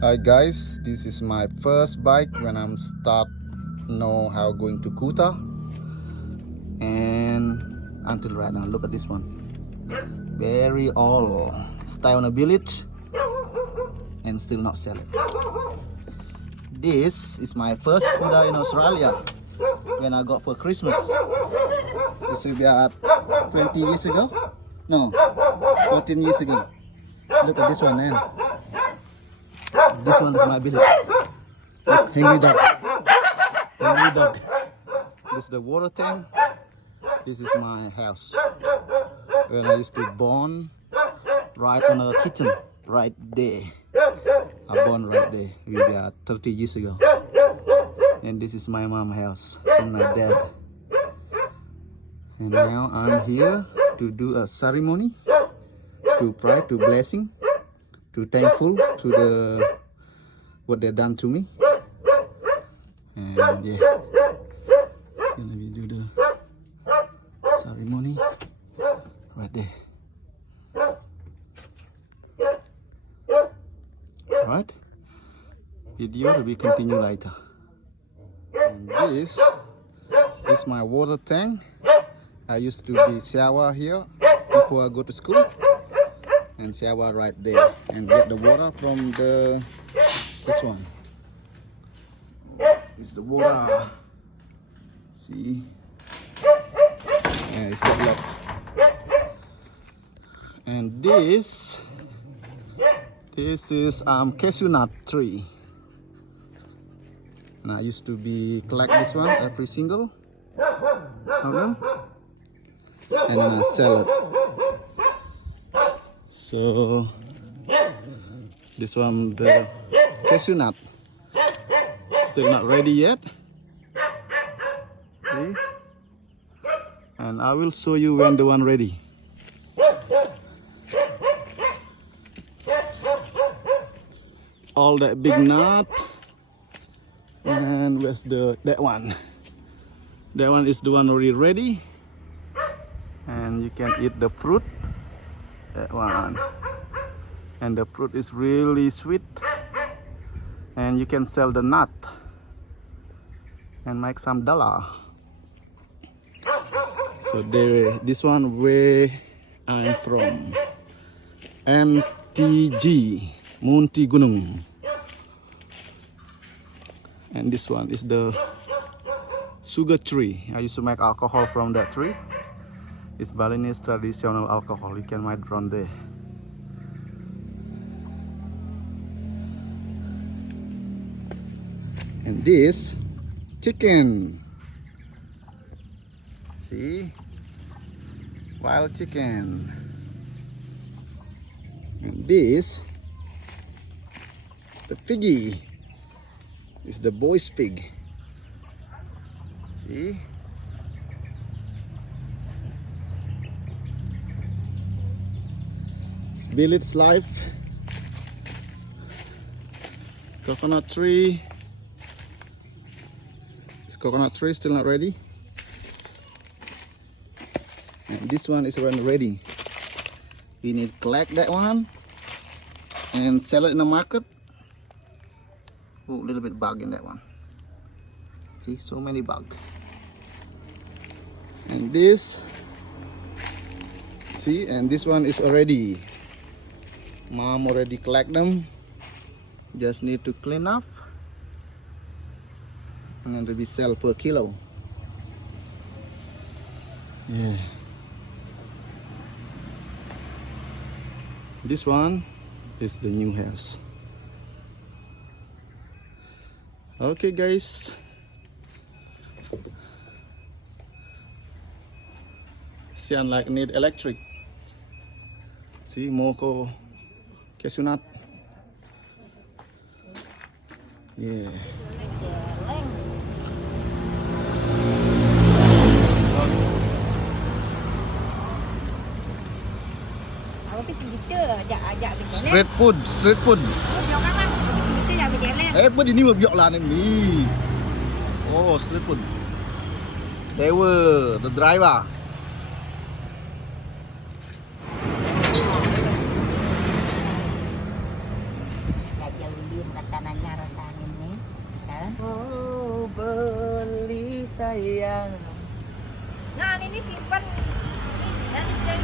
Hi guys, this is my first bike when I'm start know how going to Kuta, and until right now look at this one, very old, stay on a village and still not sell it. This is my first Kuda in Australia when I got for Christmas. This will be at 20 years ago, no, 14 years ago. Look at this one, man. This one is my village. Look, hungry dog. Hungry dog. This is the water tank. This is my house. When I used to born right on the kitchen, right there. I born right there. We were 30 years ago. And this is my mom's house and my dad. And now I'm here to do a ceremony, to pray, to blessing, to thankful to the what they done to me. And yeah, it's gonna be do the ceremony right there. Right, video will be continue later. And this is my water tank. I used to be shower here before I go to school, and shower right there and get the water from this one. It's the water. See? Yeah, it's got lock. And this is cashew nut tree. And I used to be collect this one every single of them, and then I sell it. So this one, the cashew nut, still not ready yet. See? And I will show you when the one ready. All that big nut. And where's that one? That one is the one already ready. And you can eat the fruit. That one. And the fruit is really sweet. And you can sell the nut and make some dollar. So this one where I'm from, MTG, Munti Gunung. And this one is the sugar tree. I used to make alcohol from that tree. It's Balinese traditional alcohol. You can make from there. And this chicken. See? Wild chicken. And this, the piggy. It's the boy's pig. See? It's village life. Coconut tree. This coconut tree still not ready. And this one is already ready. We need to collect that one and sell it in the market. Oh, a little bit bug in that one. See, so many bugs. And this, see, and this one is already. Mom already collect them. Just need to clean up, and then to be sell per kilo. Yeah. This one is the new house. Okay guys, sian like need electric. See, moko cashew nut. Yeah. Street food, street food. Bữa đi mà biok là này đi. Oh, street food. They were the driver. Diem kata nanya rotanin nih kan. Oh beli sayang. Nah ini simpen. Ini